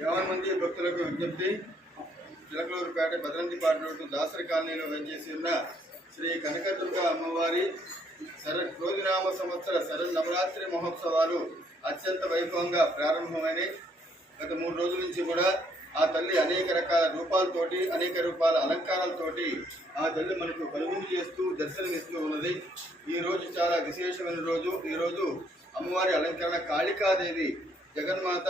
యావన్ మంది భక్తులకు విజ్ఞప్తి చిలకలూరుపేట భద్రంతిపాట రోడ్డు దాసరి కాలనీలో వెంచేసి ఉన్న శ్రీ కనకదుర్గ అమ్మవారి శర క్రోధినామ సంవత్సర శర నవరాత్రి మహోత్సవాలు అత్యంత వైభవంగా ప్రారంభమైనవి గత మూడు రోజుల నుంచి కూడా ఆ తల్లి అనేక రకాల రూపాలతోటి అనేక రూపాల అలంకారాలతోటి ఆ తల్లి మనకు కనుగొని చేస్తూ దర్శనమిస్తూ ఉన్నది. ఈ రోజు చాలా విశేషమైన రోజు. ఈ రోజు అమ్మవారి అలంకరణ కాళికాదేవి జగన్మాత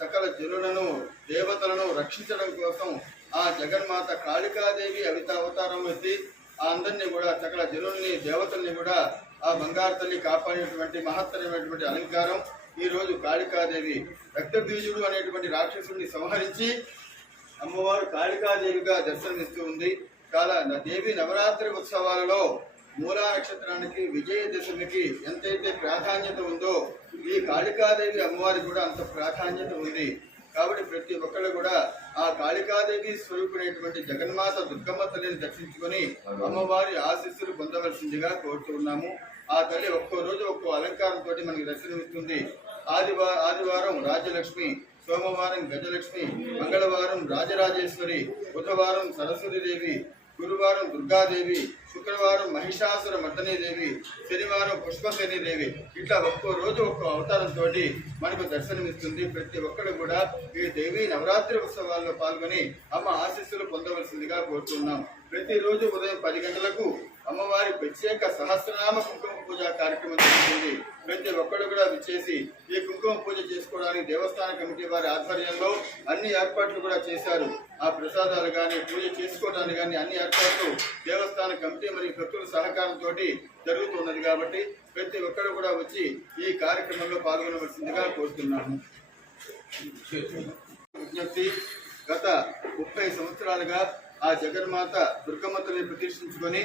సకల జనులను దేవతలను రక్షించడం కోసం ఆ జగన్మాత కాళికాదేవి అవిత అవతారం వచ్చి ఆ అందరినీ కూడా సకల జనుల్ని దేవతల్ని కూడా ఆ బంగారు తల్లి కాపాడేటువంటి మహత్తరమైనటువంటి అలంకారం ఈరోజు కాళికాదేవి రక్తబీజుడు అనేటువంటి రాక్షసుడిని సంహరించి అమ్మవారు కాళికాదేవిగా దర్శనమిస్తూ ఉంది. చాలా దేవి నవరాత్రి ఉత్సవాలలో మూలా నక్షత్రానికి విజయదశమికి ఎంతైతే ప్రాధాన్యత ఉందో ఈ కాళికాదేవి అమ్మవారికి కూడా అంత ప్రాధాన్యత ఉంది. కాబట్టి ప్రతి ఒక్కళ్ళు కూడా ఆ కాళికాదేవి స్వరూపుడైనటువంటి జగన్మాత దుర్గమ్మ తల్లిని దర్శించుకొని అమ్మవారి ఆశీస్సులు పొందవలసిందిగా కోరుతున్నాము. ఆ తల్లి ఒక్కో రోజు ఒక్కో అలంకారంతో మనకి దర్శనమిస్తుంది. ఆదివా ఆదివారం రాజ్యలక్ష్మి సోమవారం గజలక్ష్మి మంగళవారం రాజరాజేశ్వరి బుధవారం సరస్వతీదేవి గురువారం దుర్గాదేవి శుక్రవారం మహిషాసుర మర్దనీదేవి శనివారం పుష్పసేనీదేవి ఇట్లా ఒక్కో రోజు ఒక్కో అవతారంతో మనకు దర్శనమిస్తుంది. ప్రతి ఒక్కరు కూడా ఈ దేవి నవరాత్రి ఉత్సవాల్లో పాల్గొని అమ్మ ఆశీస్సులు పొందవలసిందిగా కోరుతున్నాం. ప్రతిరోజు ఉదయం పది గంటలకు అమ్మవారి ప్రత్యేక సహస్రనామ కుంకుమ పూజ కార్యక్రమం జరుగుతుంది. ప్రతి ఒక్కరు కూడా విచ్చేసి ఈ కుంకుమ పూజ చేసుకోవడానికి దేవస్థాన కమిటీ వారి ఆధ్వర్యంలో అన్ని ఏర్పాట్లు కూడా చేశారు. ఆ ప్రసాదాలు కానీ పూజ చేసుకోవడానికి కానీ అన్ని ఏర్పాట్లు దేవస్థాన కమిటీ మరియు భక్తుల సహకారంతో జరుగుతున్నది కాబట్టి ప్రతి ఒక్కరు కూడా వచ్చి ఈ కార్యక్రమంలో పాల్గొనవలసిందిగా కోరుతున్నాము. విజ్ఞప్తి గత ముప్పై సంవత్సరాలుగా ఆ జగన్మాత దుర్గమ్మ ప్రతిష్ఠించుకొని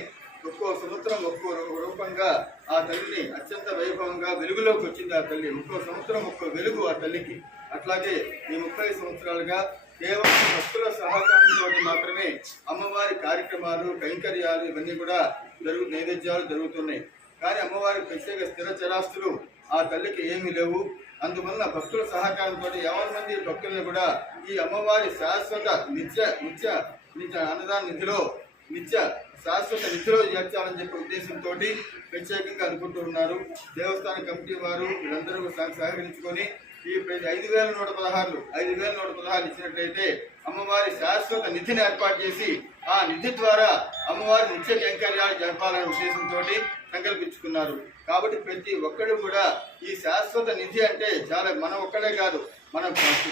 ఒక్కో సంవత్సరం ఒక్కో రూపంగా ఆ తల్లిని అత్యంత వైభవంగా వెలుగులోకి వచ్చింది ఆ తల్లి. ఒక్కో సంవత్సరం ఒక్కో వెలుగు ఆ తల్లికి. అట్లాగే ఈ ముప్పై సంవత్సరాలుగా కేవలం భక్తుల సహకారంతో మాత్రమే అమ్మవారి కార్యక్రమాలు కైంకర్యాలు ఇవన్నీ కూడా జరుగు నైవేద్యాలు జరుగుతున్నాయి. కానీ అమ్మవారి ప్రత్యేక స్థిర చరాస్తులు ఆ తల్లికి ఏమీ లేవు. అందువల్ల భక్తుల సహకారంతో ఎవరి మంది భక్తులను కూడా ఈ అమ్మవారి శాశ్వత నిత్య నిత్య నిత్య అన్నదాన నిధిలో నిత్య శాశ్వత నిధిలో చేర్చాలని చెప్పే ఉద్దేశంతో ప్రత్యేకంగా అనుకుంటూ ఉన్నారు. దేవస్థాన కమిటీ వారు వీళ్ళందరూ సహకరించుకొని ఈ ప్రతి ఐదు వేల నూట పదహారులు ఐదు వేల నూట పదహారు ఇచ్చినట్లయితే అమ్మవారి శాశ్వత నిధిని ఏర్పాటు చేసి ఆ నిధి ద్వారా అమ్మవారి నిత్య కైంకర్యాలు జరపాలనే ఉద్దేశంతో సంకల్పించుకున్నారు. కాబట్టి ప్రతి ఒక్కరు కూడా ఈ శాశ్వత నిధి అంటే చాలా మన ఒక్కడే కాదు మన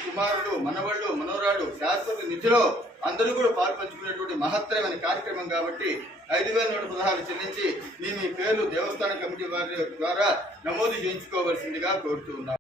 కుమారుడు మనవళ్ళు మనవరాడు శాశ్వత నిధిలో అందరూ కూడా పాల్పంచుకునేటువంటి మహత్తరమైన కార్యక్రమం కాబట్టి ఐదు వేల నూట పదహారు చెల్లించి మీ మీ పేర్లు దేవస్థాన కమిటీ వారి ద్వారా నమోదు చేయించుకోవాల్సిందిగా కోరుతూ ఉన్నాం.